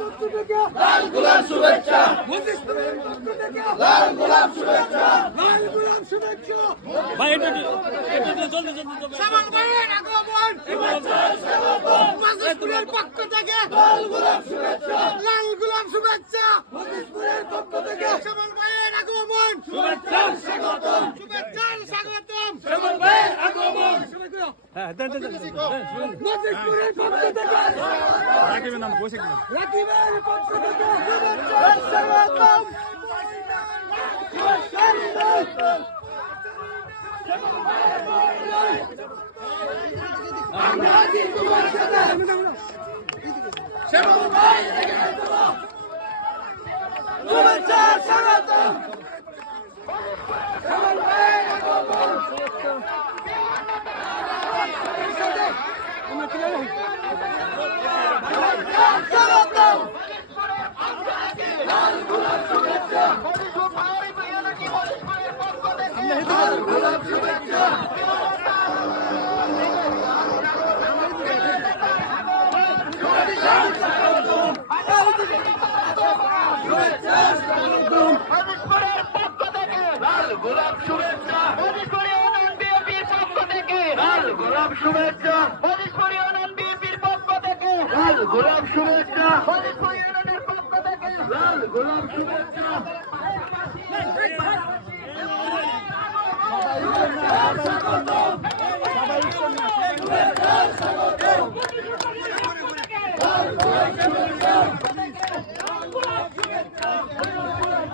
পক্ষ থেকে লাল গোলাপ শুভেচ্ছা, মজিদপুরের পক্ষ থেকে লাল গোলাপ শুভেচ্ছা, লাল গোলাপ শুভেচ্ছা। ভাই এটা জলদি সামান ভাইয়ের আগমন শুভেচ্ছা স্বাগতম, মজিদপুরের পক্ষ থেকে লাল গোলাপ শুভেচ্ছা, লাল গোলাপ শুভেচ্ছা, মজিদপুরের পক্ষ থেকে সামান ভাইয়ের আগমন শুভেচ্ছা স্বাগতম, শুভেচ্ছা স্বাগতম, সামান ভাইয়ের আগমন। হ্যাঁ দেন মজিদপুরের পক্ষ থেকে রাকিবের নাম বসে গেল রাকিবের পক্ষ থেকে শুভেচ্ছা স্বাগতম, আমরা আছি তোমার সাথে, শ্যামল ভাই এগিয়ে চলো, শুভেচ্ছা স্বাগতম, শ্যামল ভাই আগমন, স্বাগতম, লাল গোলাপ শুভেচ্ছা, লাল গোলাপ শুভেচ্ছা, গোলাপ শুভেচ্ছা, বিএনপির পক্ষ থেকে লাল গোলাপ শুভেচ্ছা, বিএনপির পক্ষ থেকে লাল গোলাপ শুভেচ্ছা, পক্ষ থেকে লাল গোলাপ শুভেচ্ছা।